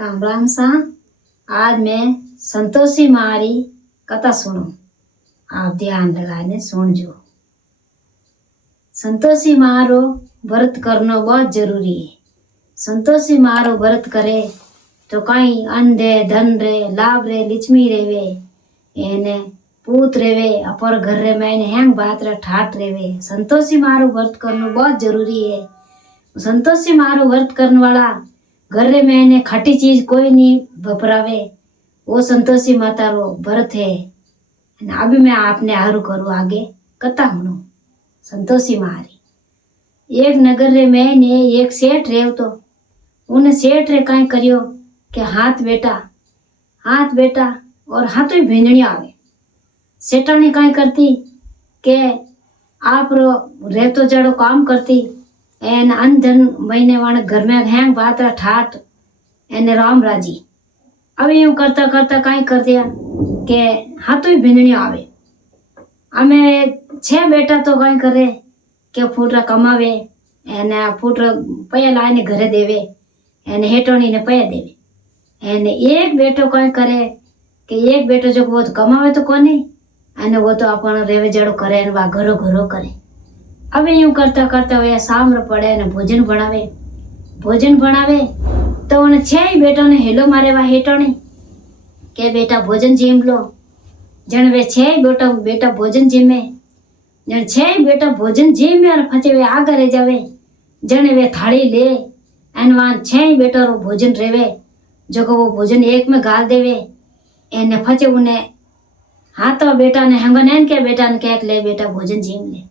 राम राम सा। आज मैं संतोषी मारी कथा सुनो। आप ध्यान लगाने सुनजो। संतोषी मारो व्रत करना बहुत जरूरी है। संतोषी मारो व्रत करे तो कहीं अन्न दे, धन रे, लाभ रे, लिचमी रेवे, एने पूत रेवे, अपर घर रे मैंने हैंग बात रे ठाट रेवे। संतोषी मारो व्रत करना बहुत जरूरी है। संतोषी मारो व्रत करने वाला घर रे मैंने खटी चीज कोई नहीं वपरावे, वो संतोषी माता रो व्रत है। अभी मैं आपने हारू करूँ आगे कथा सुनो। संतोषी मारी एक नगर रे मैंने एक सेठ रेव तो उन सेठ रे कई करियो के हाथ बेटा और हाथों ही भेंजणी आवे। सेठानी कई करती के आप रो रहतो जड़ो काम करती एन अनधन महीने वाले घर में हैंग बात ठाट एने राम राजी। अब यूं करता करता कई कर दिया के हाथों ही भेंजणी आवे। हमें 6 बेटा तो कई करे के फूटरा कमावे एने फूटरा पैया लाने घरे देवे एने हेटोनी ने पैया देवे। एने एक बेटो कई करे कि एक बेटो जो वो तो कमावे तो कोनी एने वो तो अपन रेवे जड़ो करे वा घरो घरो करे। अब यूं करता करता वे शाम रे पड़े ने भोजन बनावे तो उन 6 बेटों ने हेलो मारे वा हेटोनी के बेटा भोजन जीम लो। जन वे 6 बेटा भोजन जीमे, जन 6 बेटा भोजन जीमे और फचे वे आगे रह जावे। जन वे थाली ले एन वहां 6 बेटा रो भोजन रेवे जो को वो भोजन एक में गाल देवे एने फचे उन्हें हाथों बेटा ने हंगन के बेटा ने कह ले बेटा भोजन जीम ले।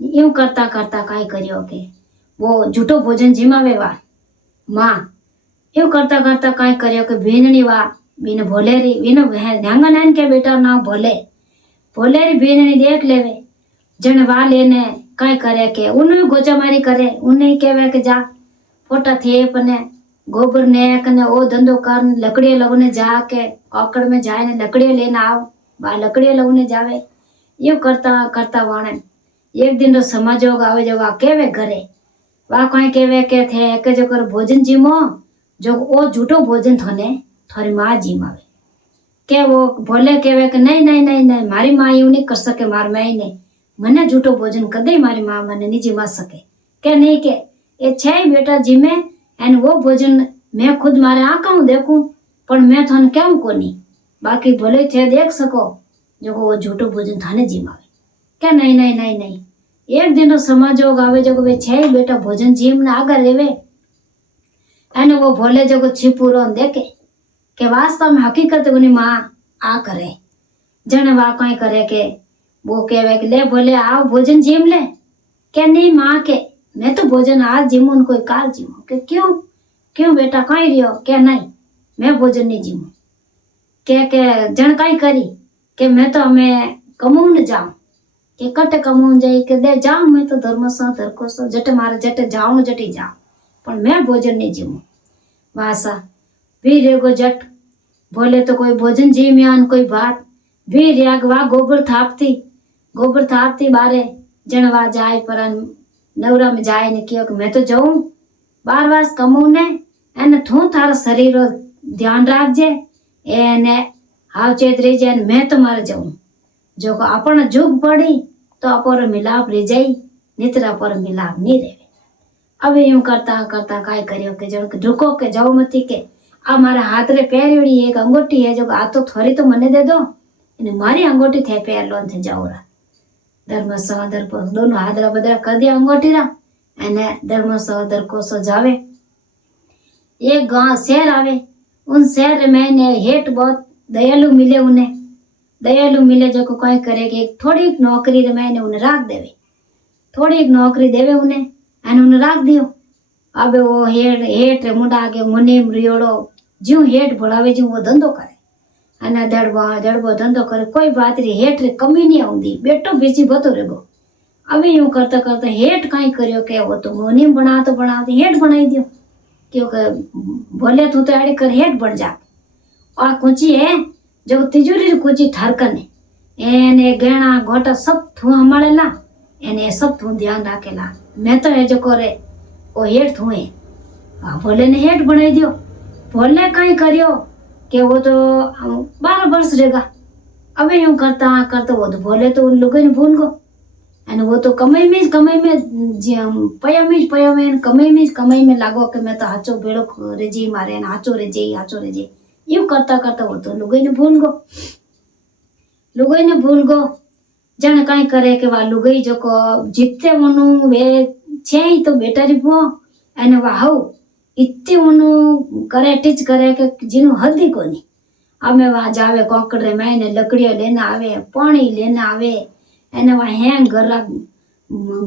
यूं करता करता काई करियो के वो झूठो भोजन जिमावे वा माँ। यूं करता करता काई करियो के भेंजणी वा बिन भोलेरी बिन ध्यांगन के बेटा ना भोलेरी भेंजणी देख लेवे। जन वा लेने काई करे के उन्हें गोचा मारी करे उन्हें कहवे के जा फोटा थे पने गोबर ने कने ओ धंधो कर लकड़ी लगने जाके आकड़ में जाए ने लकड़ी लेना आओ बा लकड़ी लगने जावे। यूं करता करता वाणे एक दिन रो समाजोग आवे जो वा केवे घरे वा कहीं केवे के थे के जो कर भोजन जीमो जो ओ झूठो भोजन थने थारी माँ जीमावे। के वो भोले केवे के नहीं मारी माँ यूं नहीं कर सके मार मैं ही नहीं मने झूठो भोजन कदे मारी माँ मने नहीं जीमा सके के नहीं के ये 6 बेटा जीमे एन वो भोजन मैं खुद मारे आंखों देखूं पर मैं थन क्यों कोनी बाकी भले थे देख सको जो वो झूठो भोजन थाने जीमावे। क्या नहीं एक दिन समाजोग आवे जो वे 6 बेटा भोजन जीम ने आगे रेवे एने वो भोले जो छिपूरो देखे के वास्तव में हकीकत उनी माँ आ करे। जने वा कहीं करे के वो कहवे के ले भोले आओ भोजन जीम ले के नहीं माँ के मैं तो भोजन आज जीमू न कोई काल जीमू के क्यों बेटा कहीं रियो के नहीं मैं भोजन नहीं जीमू के जन कहीं करी के मैं तो हमें कमू न जाऊं के कटे कमून जाई के दे जाऊं मैं तो धर्म सा धरको सो जटे मारे जटे जाऊं जटी जाऊं पर मैं भोजन नहीं जीमू। वासा भी रेगो जट बोले तो कोई भोजन जी म्यान कोई बात भी रियाग वा गोबर थापती बारे जन वा जाए पर नवरा में जाए ने कियो कि मैं तो जाऊं बार वास कमूने एने थू थारा शरीर रो ध्यान राख जे एने हाव चेत रही जे मैं तो मर जाऊं जो को अपन जुग पड़ी तो अपर मिलाप रह जाई नितर अपर मिलाप नहीं रहे। अब यूं करता करता काय करियो के जन रुको के जाओ मती के आ मारा हाथ रे पैरड़ी एक अंगूठी है जो आ तो थोड़ी तो मने दे दो इने मारी अंगूठी थे पैर लोन थे जाओरा धर्म सहोदर को दोनों हाथरा बदरा कर दिया अंगूठी रा एने धर्म सहोदर को सो जावे। एक गांव शहर आवे उन शहर में ने हेट बहुत दयालु मिले जो को कहीं करे कि थोड़ी नौकरी रे मैंने उन्हें राख देवे थोड़ी नौकरी देवे उन्हें एन उन्हें राख दियो। अब वो हेट रे मुंडा आगे मुनीम रियोड़ो ज्यों हेट बढ़ावे ज्यों वो धंधो करे अने दड़बो धंधो करे कोई बात री हेट रे कमी नहीं आउंदी बेटो बेची बतो रेगो। अब यूं करता करता हेट कहीं करियो के वो तो मुनीम बना तो हेट बनाई दियो क्योंकि बोले तू तो अड़ी कर हेट बढ़ जा और कुची है जो तिजोरी कुची ठारकने एने गहना गोटा सब थू हमारे ला एने सब थू ध्यान राखेला मैं तो है जो करे ओ हेठ थू है बोले ने हेठ बनाई दियो भोले कहीं करियो कि वो तो 12 वर्ष रहेगा। अबे यूं करता वो तो भोले तो उन लोगों ने भूल गो। અને वो तो कमाई में कमाई में लागो कि मैं तो हाचो बेड़ो रेजी मारे ने हाचो रेजी यूं करता वो तो लोगों ने भूल गो जने काई करे के वा लुगई जो को जितते मनु वे छे तो बेटारी पो अने वा हाउ इत्ते मनु करे टीच करे के जिनु हदी कोनी अमे वा जावे कोकड़े मैंने लकड़ियां लेने आवे पानी लेने आवे अने वा हैंग गरा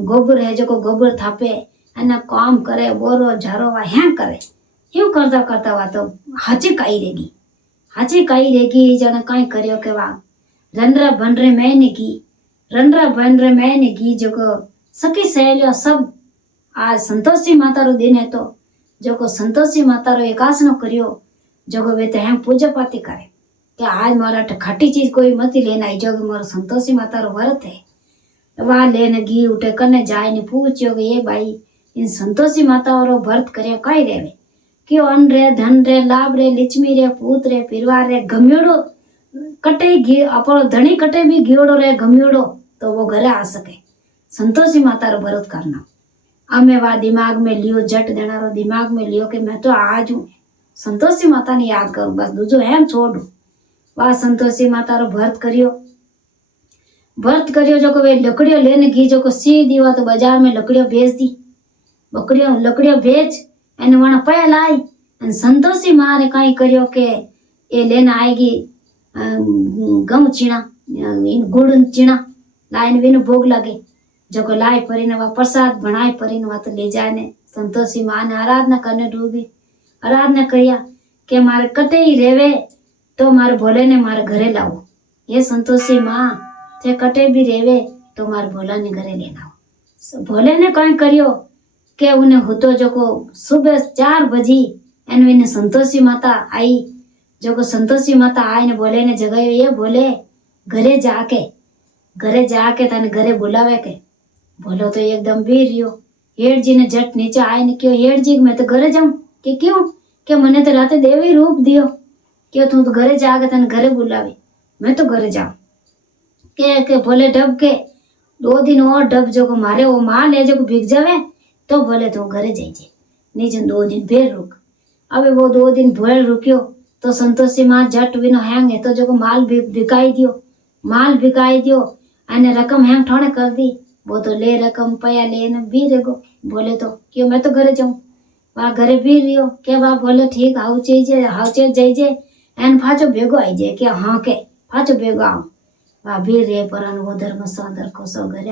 गोबर है जो को गोबर थापे अने काम करे बोरो झारो वा हैंग करे यूं करता वा तो हाची काई रेगी जने काई करियो के वा रंडरा बनरे मैंने की जो को सखी सहेलियों सब आज संतोषी माता रो दिन है तो जो को संतोषी माता रो एकासनो करियो जो को वे तो हम पूजा पाती करे कि आज मारा खट्टी चीज कोई मत लेना आई जो मारो संतोषी माता रो व्रत है वहाँ लेने घी उठे कने जाए ने पूछियो कि ये भाई इन संतोषी माता रो व्रत करे कई रेवे क्यों अन्न रे धन रे लाभ रे लिचमी रे पूत रे परिवार रे गम्योड़ो कटे घी अपनो धनी कटे भी घियोड़ो रे गम्योड़ो तो वो घरे आ सके संतोषी माता रो व्रत करना अमे वा दिमाग में लियो जट देना रो दिमाग में लियो कि मैं तो आज हूँ संतोषी माता ने याद करूं बस दूजो एम छोड़ वा संतोषी माता रो व्रत करियो जो को वे लकड़ियों लेने की जो को सीधी वा तो बाजार में लकड़ियों बेच दी लकड़ियों बेच एने वण पहल आई अन संतोषी मां रे काई करियो के ये लेने आएगी गम चीणा इन गुड़ चीणा लाइन विन भोग लगे जो को लाए परीने वा प्रसाद बनाए परीने वा तो ले जाए ने संतोषी मां ने आराधना करने डूबी आराधना करिया के मारे कटे ही रेवे तो मारे भोले ने मारे घरे लाओ ये संतोषी मां थे कटे भी रेवे तो मारे भोला ने घरे लेना भोले ने कई करियो के उन्हें होतो जो को सुबह 4 बजे एन संतोषी माता आई जो को संतोषी माता आई ने भोले ने जगायो ये भोले घरे जाके तने घरे बुलावे के बोलो तो एकदम वीर रियो हेड जी ने जट नीचे आए ने क्यों हेड जी मैं तो घरे जाऊं कि क्यों के मने तो राते देवी रूप दियो क्यों तू तो घरे जाके तने घरे बुलावे मैं तो घरे जाऊं के बोले डब के 2 दिन और डब जो को मारे वो माल है जो को बिक जावे तो बोले तो घरे जाइए नीचे 2 दिन फिर रुक अबे वो 2 दिन फिर रुकियो तो संतोषी मां जट विनो हैंग है तो जो को माल बिकाई दियो अने रकम हैंग ठोने कर दी वो तो ले रकम पया लेने भी रेगो बोले तो क्यों मैं तो घरे जाऊं वहाँ घरे भी रियो के वहाँ बोले ठीक हाउ चेज जाइजे एन फाचो भेगो आई जे के हाँ के फाचो भेगो आओ वहाँ भी रे पर वो धर्म सौंदर को सो घरे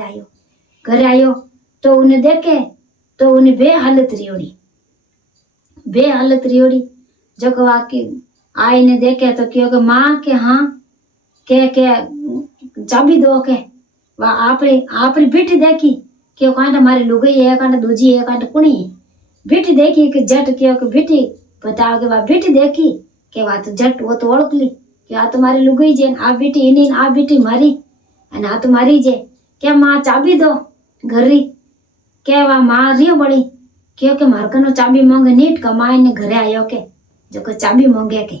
आयो तो उन्हें देखे तो उन्हें बेहालत रियोड़ी जो को वाकी आई ने देखे तो क्यों के माँ के हाँ के चाबी दो के वह आपरी बेटी देखी क्यों कांटा मारी लुगई है कांटा दूजी है कांटा कुणी है बेटी देखी कि जट क्यों कि बेटी बताओ के वह बेटी देखी के वह तो जट वो तो ओळख ली कि आ तुम्हारी लुगई जे आ बेटी इनी आ बेटी मारी अने आ तुम्हारी जे के मां चाबी दो घरी के वह मां रियो बड़ी क्यों के मारकनो चाबी मांगे नीट कमाई ने घरे आयो के जो को चाबी मांगे के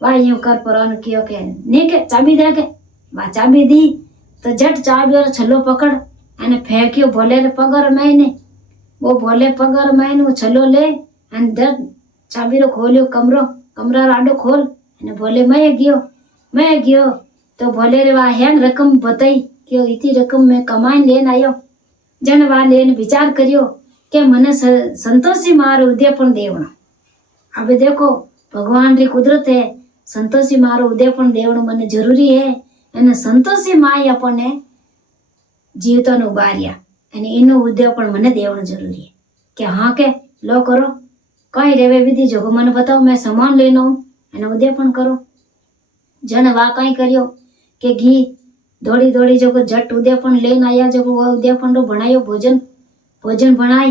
वह यूं कर परन क्यों के नी के चाबी दे के वह चाबी दी तो जट चाबी और छल्लो पकड़ अने फेंक्यो भोले रे पगर मैंने वो भोले पगर मैंने वो छल्लो ले अने जट चाबी रो खोलियो कमरा राडो खोल अने भोले मैं गयो तो भोले रे वा हैंग रकम बताई क्यों इतनी रकम में कमाई लेन आयो जन वा लेन विचार करियो के मने संतोषी मारो उद्यापन देवना अबे देखो भगवान री कुदरत है संतोषी मारो उद्यापन देवनो मने जरूरी है અને સંતોષી માએ આપણને જીવતાનો ઉબાર્યા અને એનો ઉદ્યોગ પણ મને દેવાનો જરૂરી કે હા કે લો કરો કઈ રેવે વિધિ જો મને બતાવો મેં સામાન લઈને આવું અને ઉદ્યોગ પણ કરો જને વા કઈ કર્યો કે ઘી દોડી જો જટ ઉદ્યોગ પણ લઈને આવ્યા જો ઉદ્યોગ પણ ભણાયો ભોજન ભણાય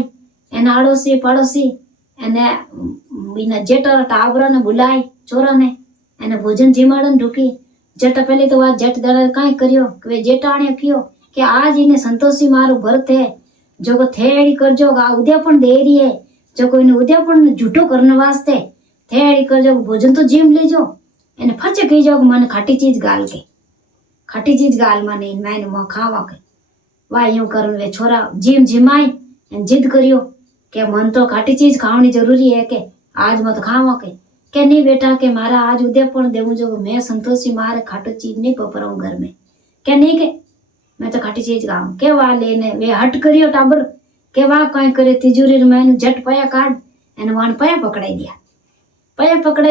એના આડોશી પાડોશી એને બીના જેટા ટાબરાને બોલાય ચોરાને એને ભોજન જીમાડન ઢૂકી जट पहले तो वह जट दर कई करियो वे जेठाणे कियो कि आज इन्हें संतोषी मारो भरत है जो को थेड़ी कर जो उद्यापन दे रही है जो को इन्हें उद्यापन झूठो करने वास्ते थेड़ी कर जो भोजन तो जीम ले जो एने फचे कही जाओ मन खाटी चीज गाल के खाटी चीज गाल माने मैंने मो खावा के वाह यूं कर वे छोरा जीम जिमाई जिद करियो के मन तो खाटी चीज खावनी जरूरी है के आज मत खावा के नहीं बेटा के मारा आज उद्यापन देवू जो मैं संतोषी मारे खाटो चीज नहीं पपराऊं घर में के नहीं के मैं तो खाटी चीज खाऊं के वाह लेने वे हट करियो टाबर के वाह कहीं करे तिजोरी में झट पया काट एने वान पया पकड़ाई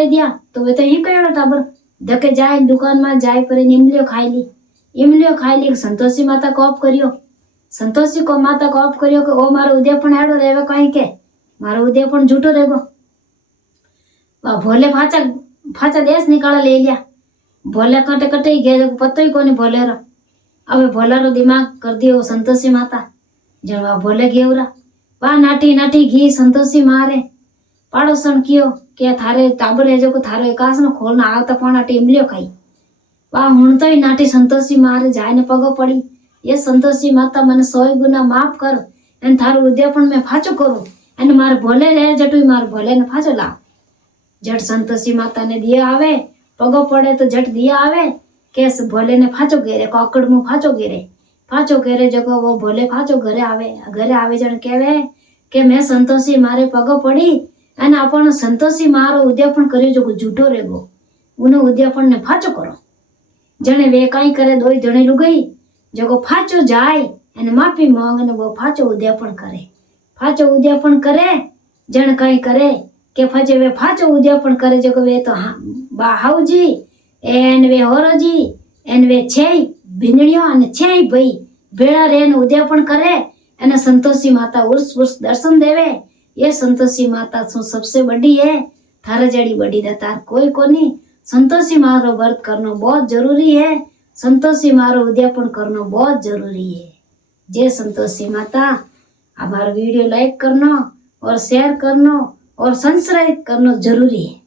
दिया तो वे तो ही कहो टाबर धके जाए दुकान में जाए पर इमलियो खाई ली संतोषी माता को ऑफ करियो संतोषी को माता को ऑफ करियो कि ओ मारो उद्यापन एडो रहेगा कहीं के मारो उद्यापन झूठो रहेगो वह भोले फाचा देश निकाला ले लिया भोले कटे कटे ही गए पत्तो ही कोनी भोले रो अब भोला रो दिमाग कर दियो संतोषी माता जब वह भोले गेवरा वह नाटी घी संतोषी मारे पाड़ोसन कियो के थारे टाबर है जो को थारो एकास न खोलना आवता पाना टीमलियो खाई वह हुण तो ही नाटी संतोषी मारे जाए ने पगो पड़ी ये संतोषी माता मैंने 100 गुना माफ कर एन थारो उद्यापन में फाचो करूं एन मार भोले रहे जटू मार भोले ने फाचो ला जट संतोषी माता ने दिया आवे पगो पड़े तो जट दिया आवे केस भोले ने फाचो गेरे काकड़ मु फाचो गेरे जगो वो भोले फाचो घरे आवे जन केवे के मैं संतोषी मारे पगो पड़ी एन आपण संतोषी मारो उद्यापन कर्यो जो झूठो रेगो उन उद्यापन ने फाचो करो जने वे कई करे दोई जने लुगई जो फाचो जाए एने माफी मांगने वो फाचो उद्यापन करे जन कई करे के फजे वे फाचो उद्यापन करे जो वे तो बाहाउजी एन वे होरोजी एन वे छे भिंडड़ियों अने छे भाई भेड़ा रेन उद्यापन करे एने संतोषी माता उर्स दर्शन देवे ये संतोषी माता सबसे बड़ी है थारे जड़ी बड़ी दातार कोई कोनी संतोषी मारो व्रत करना बहुत जरूरी है संतोषी मारो उद्यापन करना बहुत जरूरी है जय संतोषी माता हमारा वीडियो लाइक करना और शेयर करना और सब्सक्राइब करना जरूरी है।